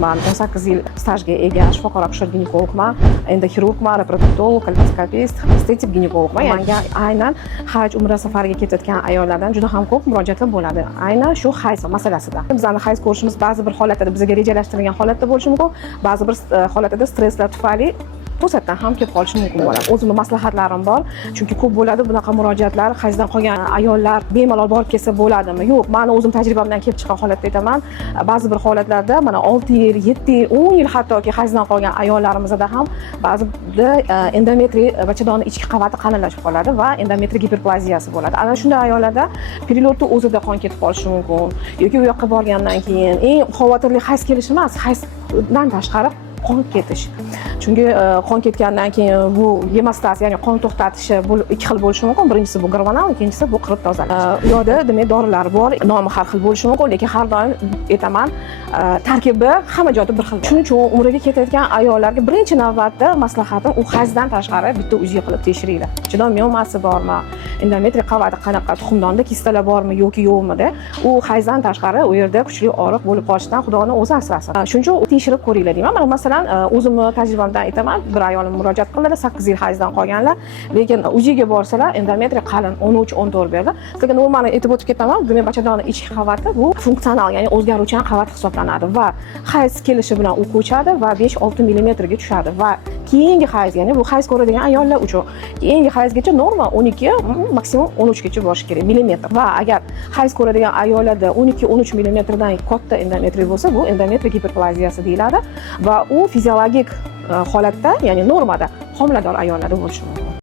ginekologman, 18 yil stajga ega shifokor akushyor ginekologman, endoxirurgman, reproduktolog, kolposkopist, estetik ginekologman. Menga aynan haj umra safariga ketayotgan ayollardan juda ham ko'p murojaatlar bo'ladi. Aynan shu hayz masalasida. Bizning hayz ko'rishimiz ba'zi bir holatlarda bizga rejalashtirilgan holatda bo'lishi mumkin, ba'zi bir holatlarda stresslar tufayli to'satdan ham kelib qolishi mumkin bo'ladi. O'zimning maslahatlarim bor, chunki ko'p bo'ladi bunaqa murojaatlar, hayzdan qolgan ayollar bemalol borib kelsa bo'ladimi? Yo'q, meni o'zim tajribamdan kelib chiqqan holatda aytaman. Ba'zi bir holatlarda mana 6 yil, 7 yil, 10 yil hattoki hayzdan qolgan ayollarimizda ham ba'zida endometriy bachadonning ichki qavati qalinlashib qoladi va endometriy giperplaziyasi bo'ladi. Ana shunday ayollarda periodda o'zida qon ketib qolishi mumkin yoki u yoqqa borgandan keyin eng xavotirli hayz kelishi emas, hayzdan tashqari qon ketish. Chunki qon ketgandan keyin bu gemostaz, ya'ni qon to'xtatishi ikki xil bo'lishi mumkin. Birinchisi bu gormonal, ikkinchisi bu qirib tozalash. U yoqda demak dorilar bor, nomi har xil bo'lishi mumkin, lekin har doim aytaman, tarkibi hamma joyda bir xil. Shuning uchun umraga ketayotgan ayollarga birinchi navbatda maslahatim u hayzdan tashqari bitta UZI qilib tekshiringlar. Chidon miyomasi bormi? Endometriy qavati qanaqa, tuxumdonda kistalar bormi yoki yo'qmi-da? U hayzdan tashqari u yerda kuchli og'riq bo'lib qolishidan Xudoning o'zi asrasin. Shuning uchun tekshirib ko'ringlar deyman. Mana masalan, o'zimning tajribamdan aytaman, bir ayolim murojaat qildilar, 8 yil hayzdan qolganlar, lekin UZIga borsalar endometriy qalin 13-14 berdi. Lekin normalni aytib o'tib ketaman, demak bachadonning ichki qavati bu funksional, ya'ni o'zgaruvchan qavat hisoblanadi va hayz kelishi bilan u ko'chadi va 5-6 mm ga tushadi va keyingi hayz, ya'ni bu hayz ko'radigan ayollar uchun keyingi hayzgacha norma 12, maksimum 13 gacha borishi kerak millimetr. Va agar hayz ko'radigan ayollarda 12-13 mm dan katta endometriy bo'lsa, bu endometriy giperplaziyasi deyiladi va u fiziologik holatda, ya'ni normada homilador ayollarda bo'lishi mumkin.